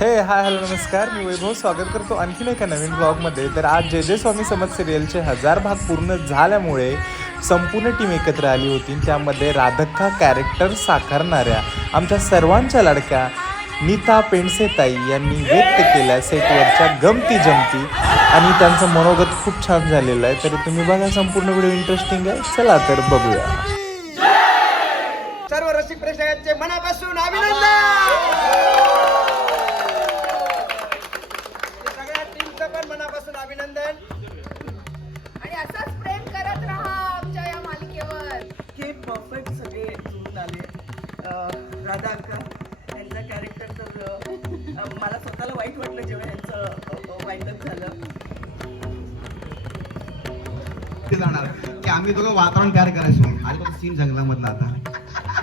हे hi hello नमस्कार. मी वैभव स्वागत करतो आणखीन एका नवीन ब्लॉगमध्ये तर आज जय जय स्वामी समज सिरियलचे हजार भाग पूर्ण झाल्यामुळे संपूर्ण टीम एकत्र आली होती. त्यामध्ये राधक्का कॅरेक्टर साकारणाऱ्या आमच्या सर्वांच्या लाडक्या नीता पेंडसेताई यांनी व्यक्त केल्या सेटवरच्या गमती जमती. आणि त्यांचं मनोगत खूप छान झालेलं आहे. तर तुम्ही बघा संपूर्ण व्हिडिओ इंटरेस्टिंग आहे. चला तर बघूया. जाणार. की आम्ही दोघं वातावरण तयार करायचो. आणि तो सीन जंगलामधला आता.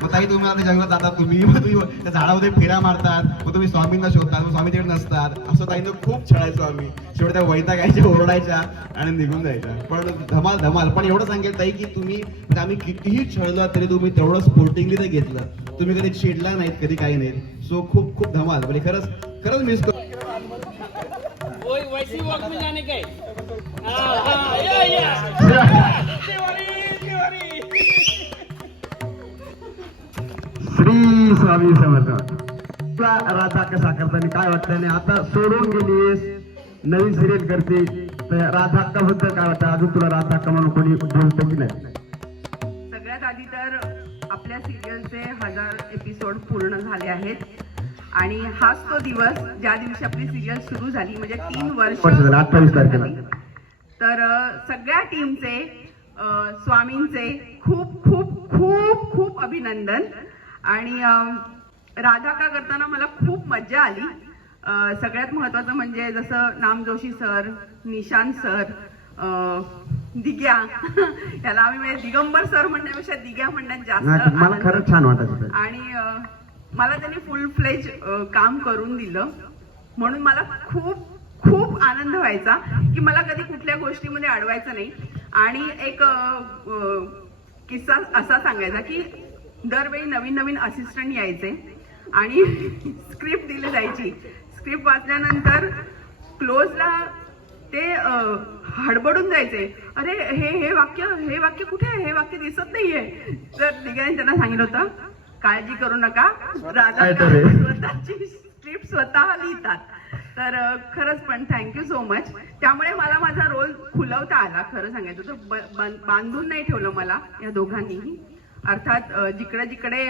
मग ताई तुम्ही आता जंगलात जातात तुम्ही मग तुम्ही त्या झाडामध्ये फेऱ्या मारतात मग तुम्ही स्वामींना शोधतात मग स्वामी तिकडे नसतात. असं ताईनं खूप छळायचो आम्ही. शेवटी त्या वैतागायच्या ओरडायच्या आणि निघून जायच्या. पण धमाल धमाल. पण एवढं सांगेल ताई की तुम्ही म्हणजे आम्ही कितीही छळलं तरी तुम्ही तेवढं स्पोर्टिंगली ते घेतलं. तुम्ही कधी चिडला नाहीत कधी काही नाही सो खूप खूप धमाल. म्हणजे खरंच खरंच मिस करतो जाने का स्वामी समर्थ तुला राधा कसा करताना काय वाटतं? आणि आता सोडून गेलीस नवीन सिरियल करते. तर राधा अक्का बद्दल काय वाटतं? अजून तुला राधा अक्का म्हणून कोणी बोलतो की नाही? सगळ्यात आधी तर आपल्या सिरियलचे हजार एपिसोड पूर्ण झाले आहेत. आणि हाच तो दिवस ज्या दिवशी आपली सिरियल सुरू झाली म्हणजे तीन वर्ष 28 तारखेला. तर सगळ्या टीमचे स्वामींचे खूप खूप खूप खूप अभिनंदन. आणि राधा का करताना मला खूप मज्जा आली. सगळ्यात महत्वाचं म्हणजे जसं नाम जोशी सर निशांत सर दिग्या. याला आम्ही म्हणजे दिगंबर सर म्हणण्यापेक्षा दिग्या म्हणण्यात जास्त छान वाटायचं ते. आणि मला त्यांनी फुल फ्लेज काम करून दिलं. म्हणून मला खूप खूप आनंद व्हायचा की मला कधी कुठल्या गोष्टीमध्ये अडवायचं नाही. आणि एक किस्सा असा सांगायचा की दरवेळी नवीन नवीन असिस्टंट यायचे आणि स्क्रिप्ट दिली जायची. स्क्रिप्ट वाचल्यानंतर क्लोजला ते हडबडून जायचे. अरे हे हे वाक्य हे वाक्य कुठे आहे? हे वाक्य दिसत नाहीये. तर दिग्याने त्यांना सांगितलं होतं काळजी करू नका. राजा. स्वतःची स्क्रिप्ट स्वतः लिहितात. तर खरंच पण थँक्यू सो मच त्यामुळे मला माझा रोल खुलवता आला. खरं सांगायचं तर बांधून नाही ठेवलं मला या दोघांनीही. अर्थात जिकडे जिकडे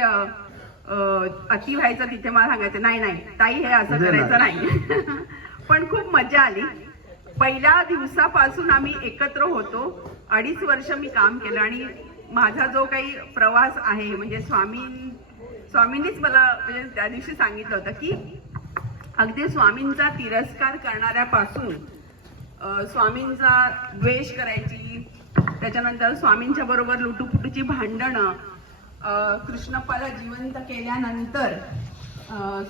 अति व्हायचं तिथे मला सांगायचं नाही नाही ताई हे असं म्हणजे करायचं नाही. पण खूप मजा आली. पहिल्या दिवसापासून आम्ही एकत्र होतो. अडीच वर्ष मी काम केलं आणि माझा जो काही प्रवास आहे म्हणजे स्वामी स्वामींनीच मला म्हणजे त्या दिवशी सांगितलं होतं की अगदी स्वामींचा तिरस्कार करणाऱ्यापासून स्वामींचा द्वेष करायची त्याच्यानंतर स्वामींच्या बरोबर लुटूपुटूची भांडणं कृष्णप्पाला जिवंत केल्यानंतर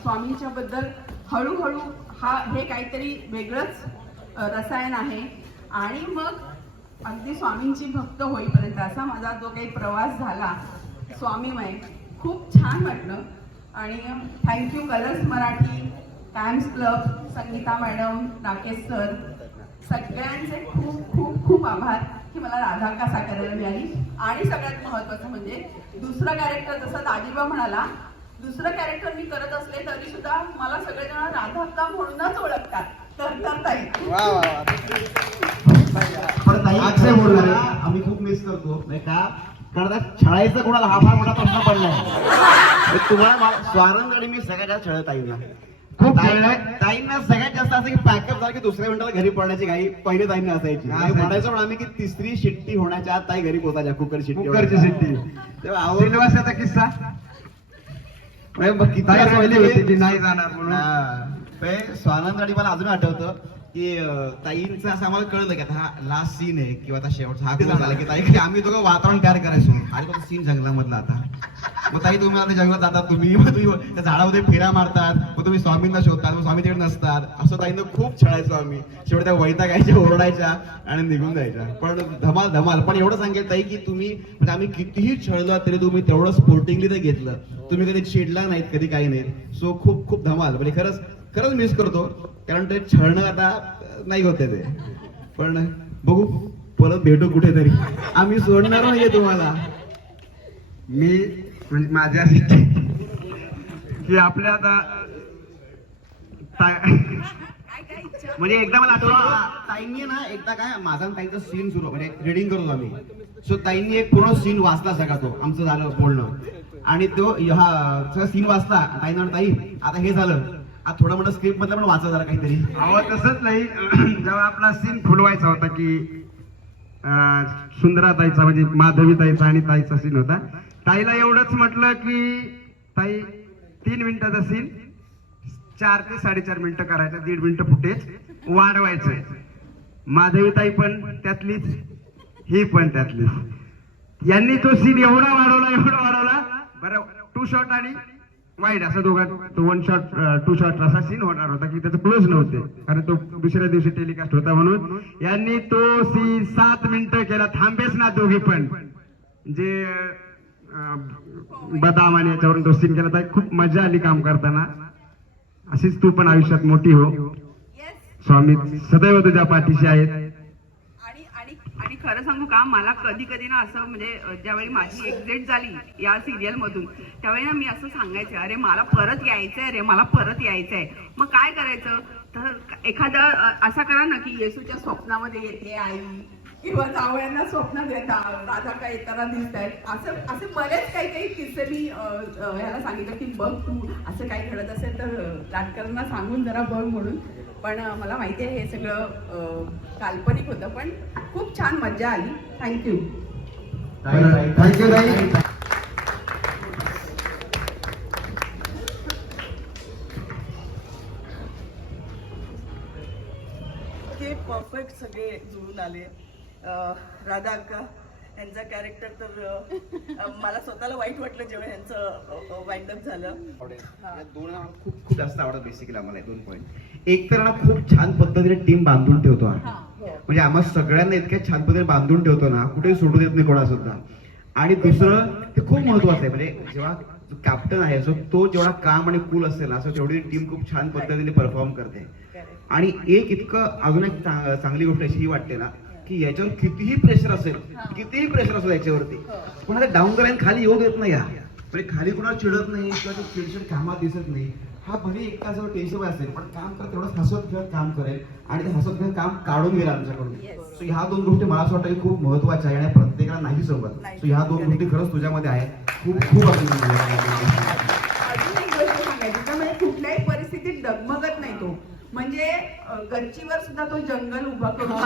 स्वामींच्या बद्दल हळूहळू हा हे काहीतरी वेगळंच रसायन आहे. आणि मग अगदी स्वामींची भक्त होईपर्यंत असा माझा जो काही प्रवास झाला स्वामीमय खूप छान वाटलं. आणि thank you Colors Marathi Times Club Sangeeta madam Rakesh sir सगळ्यांचे खूप खूप खूप आभार. की मला राधा कसा करायला मिळाली? आणि सगळ्यात महत्वाचं म्हणजे दुसरं कॅरेक्टर जसं दाजीबा म्हणाला दुसरं कॅरेक्टर मी करत असले तरी सुद्धा मला सगळेजण राधा म्हणूनच ओळखतात. तर ताई. पण ताई अक्षय आम्ही खूप मिस करतो. नाही का? कारण आता छळायचं कोणाला हा फार मोठा प्रश्न पडलाय. तुम्हाला मा- स्वानंद आणि मी सगळ्यात छळत ताईंना खूप छळलंय. ताईंना सगळ्यात जास्त असं की पॅकअप झालं की दुसऱ्या मिनिटाला घरी पडण्याची घाई पहिली ताईंना असायची. म्हणायचो पण आम्ही की तिसरी शिट्टी होण्याच्या आत ताई घरी पोहोचायच्या कुकर शिट्टी कुकरची शिट्टी. तेव्हा किस्सा? किती नाही जाणार म्हणून. स्वानंद आणि मला अजून आठवतं. की ताईंचं असं आम्हाला कळलं की आता हा लास्ट सीन आहे किंवा आता शेवटचा हा क्लोज झाला की ताई की आम्ही दोघं वातावरण तयार करायचो. आणि तो सीन जंगलामधला आता. मग ताई तुम्ही आता जंगलात जातात तुम्ही मग तुम्ही त्या झाडामध्ये फेऱ्या मारतात मग तुम्ही स्वामींना शोधतात मग स्वामी तिकडे नसतात. असं ताईनं खूप छळायचो आम्ही. शेवटी त्या वैतागायच्या ओरडायच्या आणि निघून जायच्या. पण धमाल धमाल. पण एवढं सांगेल ताई की तुम्ही म्हणजे आम्ही कितीही छळलं तरी तुम्ही तेवढं स्पोर्टिंगली ते घेतलं. तुम्ही कधी चिडला नाहीत कधी काही नाही सो खूप खूप धमाल. म्हणजे खरंच खरंच मिस करतो. कारण ते छळणं आता नाही होते ते. पण बघू परत भेटू कुठेतरी. आम्ही सोडणार नाहीये तुम्हाला. मी म्हणजे माझ्या की आपल्या आता म्हणजे एकदा मला आठवलं ताईंनी ना एकदा काय माझा आणि ताईचा सीन सुरू म्हणजे रिडिंग करतो आम्ही. सो ताईंनी एक पूर्ण सीन वाचला सगळा तो आमचं झालं बोलणं. आणि तो हा सगळा सीन वाचला. ताईंना ताई आता हे झालं. आता थोडं म्हणलं स्क्रिप्ट मधलं पण वाचा जरा काहीतरी. अहो तसंच नाही. जेव्हा आपला सीन फुलवायचा होता की अं, सुंदराताईचा म्हणजे माधवी ताईचा आणि ताईचा सीन होता ताईला एवढंच म्हटलं की ताई तीन मिनिटाचा सीन चार ते साडेचार मिनिटं करायचं दीड मिनिटं फुटेज वाढवायचं माधवी ताई पण त्यातलीच ही पण त्यातलीच. यांनी तो सीन एवढा वाढवला एवढा वाढवला. बरं टू शॉट आणि वाईड असं दोघात तो वन शॉट टू शॉट असा सीन होणार होता की त्याचं क्लोज नव्हते. कारण तो दुसऱ्या दिवशी टेलिकास्ट होता म्हणून. यांनी तो सीन सात मिनिटं केला. थांबेच ना दोघे पण. जे बदाम आणि याच्यावरून तो सीन केला तर खूप मजा आली काम करताना. अशीच तू पण आयुष्यात मोठी हो. स्वामी सदैव तुझ्या पाठीशी आहेत. आणि खरं सांगू का मला कधी कधी ना असं म्हणजे ज्यावेळी माझी एक्झिट झाली या सिरियल मधून त्यावेळी ना मी असं सांगायचं अरे मला परत यायचंय रे मला परत यायचंय. मग काय करायचं? तर एखादा असा करा ना की येसूच्या स्वप्नामध्ये येते आई किंवा जावयांना स्वप्न येतात राजा काय येताना दिसत आहेत असं असे बरेच काही काही किस्से मी ह्याला सांगितलं की बघ तू असं काही घडत असेल तर अ, लाटकरांना सांगून जरा बघ म्हणून. पण मला माहिती आहे हे सगळं काल्पनिक होतं पण खूप छान मजा आली. थँक्यू थँक्यू ते परफेक्ट सगळे जुळून आले. राधा अक्का यांचा कॅरेक्टर तर मला स्वतःला वाईट वाटलं जेव्हा यांचं अप झालं. या दोन ना खूप खूप जास्त आवडत बेसिकली आम्हाला हे दोन पॉईंट एक तर ना खूप छान पद्धतीने टीम बांधून ठेवतो हा. म्हणजे आम्हा सगळ्यांना इतक्या छान पद्धतीने बांधून ठेवतो ना कुठेही सोडू देत नाही कोणा सुद्धा आणि दुसरं ते खूप महत्वाचं आहे. म्हणजे जेव्हा कॅप्टन आहे सो तो जेवढा काम आणि कूल असेल ना सो तेवढी टीम खूप छान पद्धतीने परफॉर्म करते. आणि एक इतकं अजून एक चांग- चांगली गोष्ट अशी ही वाटते ना की याच्यावर कितीही प्रेशर असेल कितीही प्रेशर असेल याच्यावरती कोणाला डाऊन द लाईन खाली येऊ देत नाही हा. म्हणजे खाली कोणाला चिडत नाही किंवा चिडचिड कामात दिसत नाही हा भले एकटा जवळ टेन्शन असेल पण काम करत तेवढंच हसत खेळत काम करेल आणि ते हसत खेळत काम काढून गेलं आमच्याकडून. सो ह्या दोन गोष्टी मला असं वाटतं की खूप महत्त्वाच्या आहे आणि प्रत्येकाला नाही सोबत सो ह्या दोन गोष्टी खरंच तुझ्यामध्ये आहेत. खूप खूप अभिनंदन अजून एक गोष्ट सांगायची तर म्हणजे कुठल्याही परिस्थितीत डगमगत नाही तो म्हणजे अ, गच्चीवर सुद्धा तो जंगल उभा करून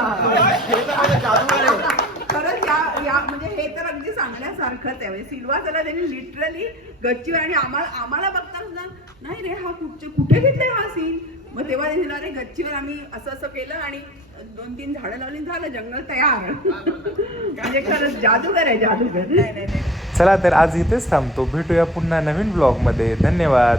खरंच या या म्हणजे हे तर अगदी सांगण्यासारखंच आहे म्हणजे सिल्वा त्याला त्यांनी लिटरली गच्चीवर आणि आम्हाला आम्हाला बघता सुद्धा नाही रे हा कुठे कुठे घेतलाय हा सीन मग तेव्हा दिला रे गच्चीवर आम्ही असं असं केलं आणि दोन तीन झाडं लावली झालं जंगल तयार. म्हणजे खरंच जादूगर आहे जादूगर. नाही नाही नाही चला तर आज इथेच थांबतो. भेटूया पुन्हा नवीन ब्लॉगमध्ये धन्यवाद.